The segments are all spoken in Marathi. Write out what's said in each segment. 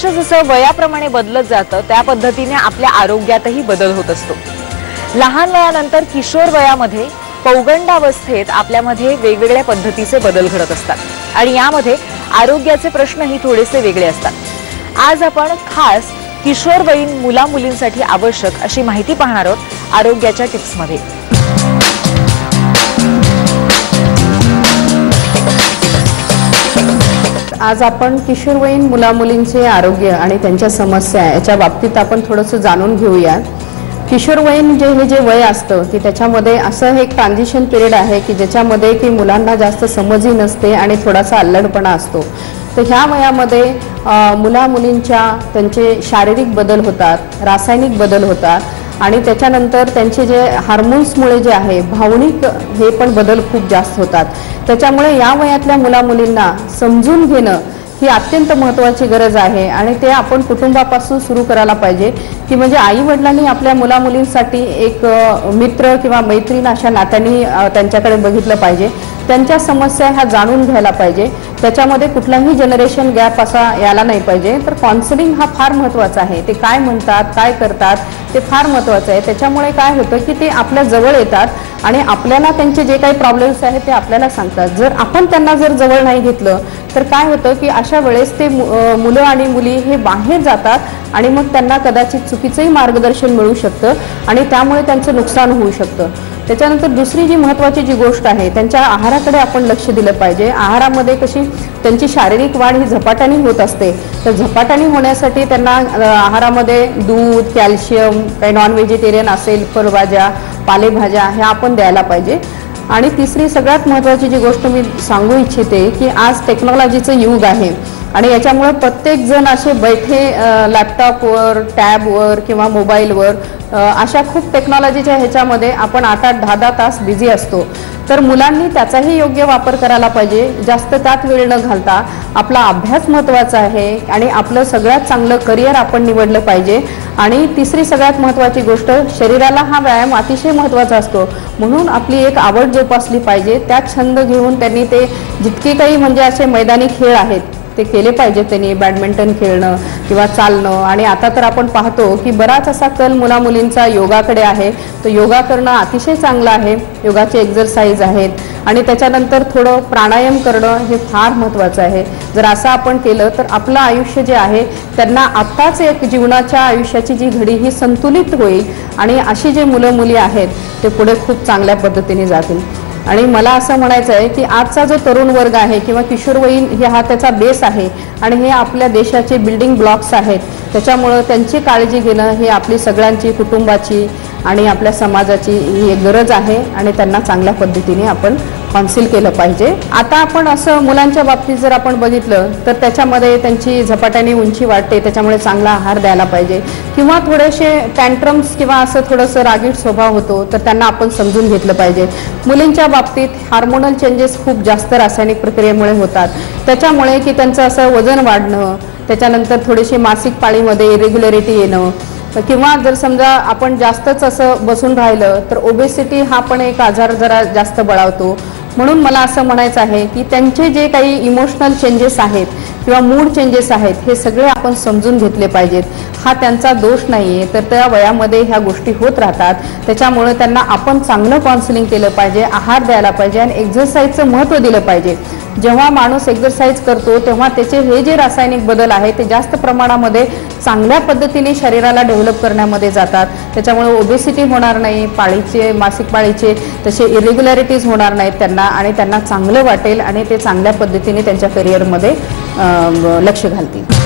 आयुष्य जसं वयाप्रमाणे बदलत जातं त्या पद्धतीने आपल्या आरोग्यातही बदल होत असतो। लहान वयानंतर किशोर वयामध्ये पौगंडावस्थेत आपल्यामध्ये वेगवेगळ्या पद्धतीचे बदल घडत असतात आणि यामध्ये आरोग्याचे प्रश्नही थोडेसे वेगळे असतात। आज आपण खास किशोरवयीन मुला-मुलींसाठी आवश्यक अशी माहिती पाहणार आहोत आरोग्याच्या टिप्समध्ये। आज आपण किशोरवयीन मुला-मुलींचे आरोग्य आणि त्यांच्या समस्या याच्या बाबतीत आपण थोडंसं जाणून घेऊया। किशोरवयीन हे जे वय असतं की त्याच्यामध्ये असं एक ट्रान्झिशन पिरियड आहे की ज्याच्यामध्ये की मुलांना जास्त समजही नसते आणि थोडासा अल्लडपणा असतो। तर ह्या वयामध्ये मुला-मुलींच्या त्यांचे शारीरिक बदल होतात, रासायनिक बदल होतात आणि त्याच्यानंतर त्यांचे जे हार्मोन्समुळे जे आहे भावनिक हे पण बदल खूप जास्त होतात। त्याच्यामुळे या वयातल्या मुला-मुलींना समजून घेणं ही अत्यंत महत्त्वाची गरज आहे आणि ते आपण कुटुंबापासून सुरू करायला पाहिजे की म्हणजे आई-वडिलांनी आपल्या मुला-मुलींसाठी एक मित्र किंवा मैत्रीण अशा नात्याने त्यांच्याकडे बघितलं पाहिजे। त्यांच्या समस्या ह्या जाणून घ्यायला पाहिजे। त्याच्यामध्ये कुठलाही जनरेशन गॅप असा यायला नाही पाहिजे। तर काउन्सिलिंग हा फार महत्त्वाचा आहे। ते काय म्हणतात, काय करतात ते फार महत्त्वाचं आहे। त्याच्यामुळे काय होतं की ते आपल्या जवळ येतात आणि आपल्याला त्यांचे जे काही प्रॉब्लेम्स आहेत ते आपल्याला सांगतात। जर आपण त्यांना जवळ नाही घेतलं तर काय होतं की अशा वेळेस ते मुलं आणि मुली हे बाहेर जातात आणि मग त्यांना कदाचित चुकीचंही मार्गदर्शन मिळू शकतं आणि त्यामुळे त्यांचं नुकसान होऊ शकतं। त्याच्यानंतर दुसरी जी महत्त्वाची जी गोष्ट आहे त्यांच्या आहाराकडे आपण लक्ष दिलं पाहिजे। आहारामध्ये कशी त्यांची शारीरिक वाढ ही झपाट्याने होत असते, तर झपाट्याने होण्यासाठी त्यांना आहारामध्ये दूध, कॅल्शियम, काही नॉन व्हेजिटेरियन असेल, फळभाज्या, पालेभाज्या ह्या आपण द्यायला पाहिजे। आणि तिसरी सगळ्यात महत्त्वाची जी गोष्ट मी सांगू इच्छिते की आज टेक्नॉलॉजीचं युग आहे आणि याच्यामुळे प्रत्येक जण असे बैठे लॅपटॉपवर, टॅबवर किंवा मोबाईलवर अशा खूप टेक्नॉलॉजीच्या ह्याच्यामध्ये आपण 8-8, 10-10 तास बिझी असतो। तर मुलांनी त्याचाही योग्य वापर करायला पाहिजे। जास्त त्यात वेळ न घालता आपला अभ्यास महत्त्वाचा आहे आणि आपलं सगळ्यात चांगलं करिअर आपण निवडलं पाहिजे। आणि तिसरी सगळ्यात महत्त्वाची गोष्ट, शरीराला हा व्यायाम अतिशय महत्त्वाचा असतो म्हणून आपली एक आवड जोपासली पाहिजे। त्यात छंद घेऊन त्यांनी ते जितके काही म्हणजे असे मैदानी खेळ आहेत ते केले पाहिजे। त्यांनी बॅडमिंटन खेळणं किंवा चालणं आणि आता तर आपण पाहतो की बराच असा कल मुला-मुलींचा योगाकडे आहे। तर योगा करणं अतिशय चांगलं आहे। योगाचे एक्सरसाइज आहेत आणि त्याच्यानंतर थोडं प्राणायाम करणं हे फार महत्त्वाचं आहे। जर असं आपण केलं तर आपलं आयुष्य जे आहे त्यांना आत्ताच एक जीवनाच्या आयुष्याची जी घडी ही संतुलित होईल आणि अशी जे मुलं-मुली आहेत ते पुढे खूप चांगल्या पद्धतीने जातील। आणि मला असं म्हणायचं आहे की आजचा जो तरुण वर्ग आहे किंवा किशोरवयीन हे हा त्याचा बेस आहे आणि हे आपल्या देशाचे बिल्डिंग ब्लॉक्स आहेत। त्याच्यामुळे त्यांची काळजी घेणं ही आपली सगळ्यांची, कुटुंबाची आणि आपल्या समाजाची ही एक गरज आहे आणि त्यांना चांगल्या पद्धतीने आपण काउन्सिल केलं पाहिजे। आता आपण असं मुलांच्या बाबतीत जर आपण बघितलं तर त्याच्यामध्ये त्यांची झपाट्याने उंची वाढते, त्याच्यामुळे चांगला आहार द्यायला पाहिजे किंवा थोडेसे टँट्रम्स किंवा असं थोडंसं रागीट स्वभाव होतो तर त्यांना आपण समजून घेतलं पाहिजे। मुलींच्या बाबतीत हार्मोनल चेंजेस खूप जास्त रासायनिक प्रक्रियेमुळे होतात, त्याच्यामुळे की त्यांचं असं वजन वाढणं, त्याच्यानंतर थोडीशी मासिक पाळीमध्ये इरेग्युलरिटी येणं किंवा जर समजा आपण जास्तच असं बसून राहिलं तर ओबेसिटी हा पण एक आजार जरा जास्त बळावतो। म्हणून मला असं म्हणायचं आहे की त्यांचे जे काही इमोशनल चेंजेस आहेत किंवा मूड चेंजेस आहेत हे सगळे आपण समजून घेतले पाहिजेत। हा त्यांचा दोष नाही आहे, तर त्या वयामध्ये ह्या गोष्टी होत राहतात। त्याच्यामुळे त्यांना आपण चांगलं काउन्सिलिंग केलं पाहिजे, आहार द्यायला पाहिजे आणि एक्सरसाइजचं महत्त्व दिलं पाहिजे। जेव्हा माणूस एक्सरसाइज करतो तेव्हा त्याचे हे जे रासायनिक बदल आहेत ते जास्त प्रमाणामध्ये चांगल्या पद्धतीने शरीराला डेव्हलप करण्यामध्ये जातात। त्याच्यामुळे ओबेसिटी होणार नाही, पाळीचे, मासिक पाळीचे तसे इरेग्युलरिटीज होणार नाहीत त्यांना आणि त्यांना चांगलं वाटेल आणि ते चांगल्या पद्धतीने त्यांच्या करिअरमध्ये लक्ष घालतील।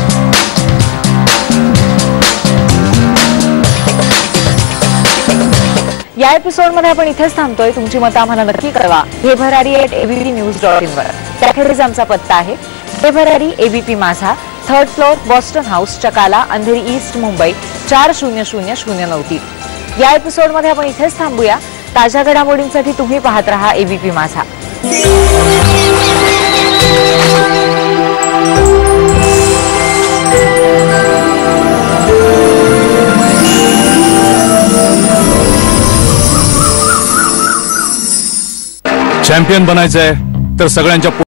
या एपिसोडमध्ये आपण इथेच थांबतोय। तुमची मतं आम्हाला नक्की कळवा हेभरारी@abpnews.in वर। त्याखेरीज आमचा पत्ता आहे हेभरारी ABP Majha, 3rd floor, Boston House, Chakala, Andheri East, Mumbai 400093। या एपिसोडमध्ये आपण इथेच थांबूया। ताज्या घडामोडींसाठी तुम्ही पाहत रहा ABP माझा। चॅम्पियन बनायचंय तर सगळ्यांच्या